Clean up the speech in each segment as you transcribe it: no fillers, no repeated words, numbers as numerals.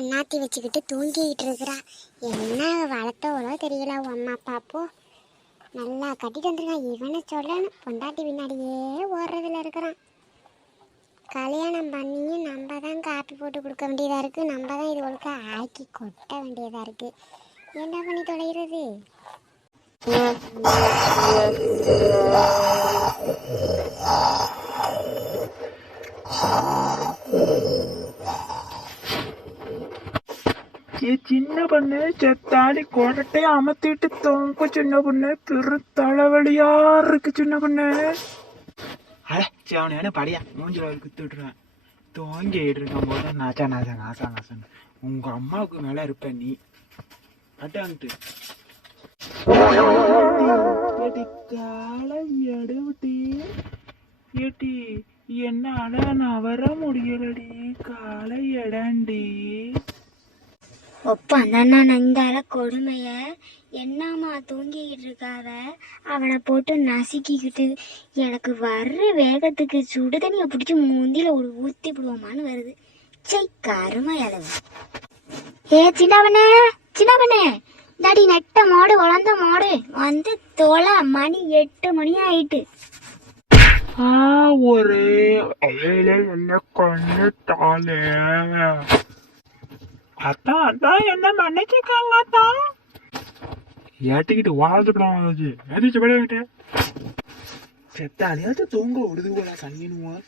அண்ணாத்தி வச்சுக்கிட்டு தூங்கிக்கிட்டு இருக்கிறா. என்ன வளர்த்தவளோ தெரியல. அம்மா பாப்போ நல்லா கட்டிட்டு வந்துருக்கான். இவனை சொல்லணும், பொண்டாட்டி பின்னாடியே ஓடுறதுல இருக்கிறான். கல்யாணம் பண்ணியும் நம்ம தான் காப்பி போட்டு கொடுக்க வேண்டியதாக இருக்குது. நம்ம தான் இது ஒழுக்க ஆக்கி கொட்ட வேண்டியதாக இருக்குது. என்ன பண்ணி தொலைகிறது? சின்ன பொண்ணு செத்தாடி கொரட்டை அமர்த்திட்டு தொங்க. சின்ன பொண்ணு பெரு தலைவலியா இருக்கு. சின்ன பொண்ணு அவனு படியா மூஞ்சில குத்து விட்டுருவேன். தோங்கிட்டு இருக்கும் போது நாச்சா நாச்சா நாசா நாசன் உங்க அம்மாவுக்கு மேல இருப்ப நீ அட்டான்ட்டு காலை எடுவிட்டி ஏட்டி என்னால நான் வர முடியலடி. காலை எடாண்டி ஒப்ப அந்த அண்ணா நந்தால கொடுமைய என்னம்மா தூங்கிக்கிட்டு இருக்காத, அவனை போட்டு நசுக்கிக்கிட்டு எனக்கு வர்ற வேகத்துக்கு சுடு தண்ணியை பிடிச்சி மூந்தில ஒரு ஊத்தி விடுவோமான்னு வருது. சை கருமை அளவு. சின்னவனே சின்னவனே, இந்தாடி நெட்ட மாடு வளர்ந்த மாடு வந்து தொலை. மணி 8 மணி ஆயிட்டு. ஒரே என்ன கொண்டுட்டாலே. அதான் அதான் என்ன மன்னிச்சுக்காங்க. அதான் ஏட்டிக்கிட்டு வாழ்ந்துக்கலாம். ஏதிச்சு செத்தாலையாச்சும் தூங்க விடுது போல. சன்னினுவோம்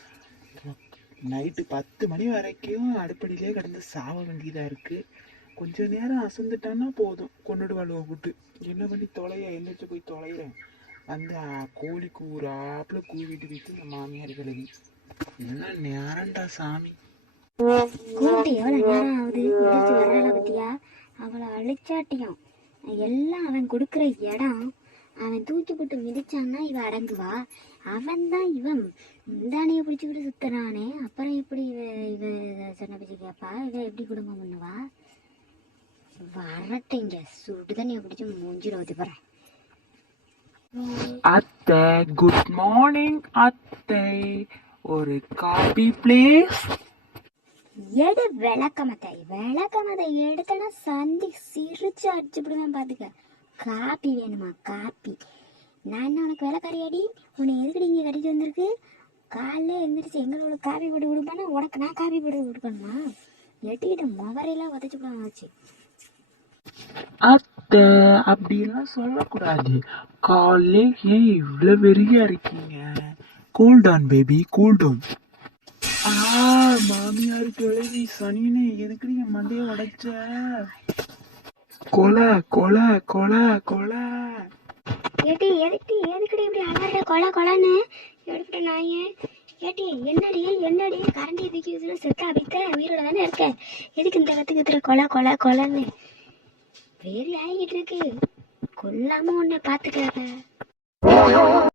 நைட்டு 10 மணி வரைக்கும் அடுப்படியிலே கிடந்து சாவ வேண்டியதா இருக்கு. கொஞ்ச நேரம் அசந்துட்டான்னா போதும், கொண்டுட்டு வாழ்வ விட்டு என்ன பண்ணி தொலைய. எந்திரிச்சு போய் தொலைகிறேன். அந்த கோழி கூறாப்புல கூவிட்டு விட்டு இந்த மாமியார் கழுவி என்ன நேரண்டா சாமி. கூப்பிட்டு எவ்வளோ நேரம் ஆகுது? முடிச்சு வர்றாள பத்தியா? அவளை அழிச்சாட்டியும் எல்லாம் அவன் கொடுக்குற இடம். அவன் தூக்கி போட்டு மிதிச்சான்னா இவ அடங்குவா. அவன் தான் இவன் முந்தானையை பிடிச்சிக்கிட்டு சுத்துறானே. அப்புறம் எப்படி இவ சொன்ன பிச்சு கேப்பா? இவ எப்படி குடும்பம் பண்ணுவா? வரட்டைங்க, சுடு தண்ணியை பிடிச்சி மூஞ்சில ஊத்தி போறேன். அத்தை குட் மார்னிங் அத்தை, ஒரு காபி ப்ளீஸ். எடு விளக்கமத்தை. விளக்கமத்தை எடுத்தனா சந்தி சிரிச்சு அடிச்சு விடுவேன் பாத்துக்க. காப்பி வேணுமா? காப்பி. நான் என்ன உனக்கு விளக்கறியாடி? உன்னை எதுக்கடி இங்கே கட்டிட்டு வந்திருக்கு? காலைல எழுந்திரிச்சு எங்களோட காப்பி போட்டு கொடுப்பானா? உனக்கு நான் காப்பி போட்டு கொடுக்கணுமா? எட்டிக்கிட்ட மொபரையெல்லாம் உதச்சு விடுவாங்க வச்சு. அத்தை அப்படிலாம் சொல்லக்கூடாது. காலையிலே ஏன் இவ்வளவு வெறியா இருக்கீங்க? Cool down baby, cool down. மாமியார் கிழவி சனினே, எதுக்கு நீங்க மண்டைய உடைச்ச? கொலை கொலை கொலை கொலை. ஏட்டி எதுக்கு எதுக்கடி இப்படி அலற கொலை கொலைன்னு எடுத்துட்ட நாயே? ஏட்டி என்னடி என்னடி கரண்டி தூக்கி செத்தா அபித்த உயிரோட தானே இருக்க? எதுக்கு இந்த கத்துக்கிற கொலை கொலை கொலைன்னு வேறு ஆகிட்டு இருக்கு? கொல்லாம உன்னை பாத்துக்காத.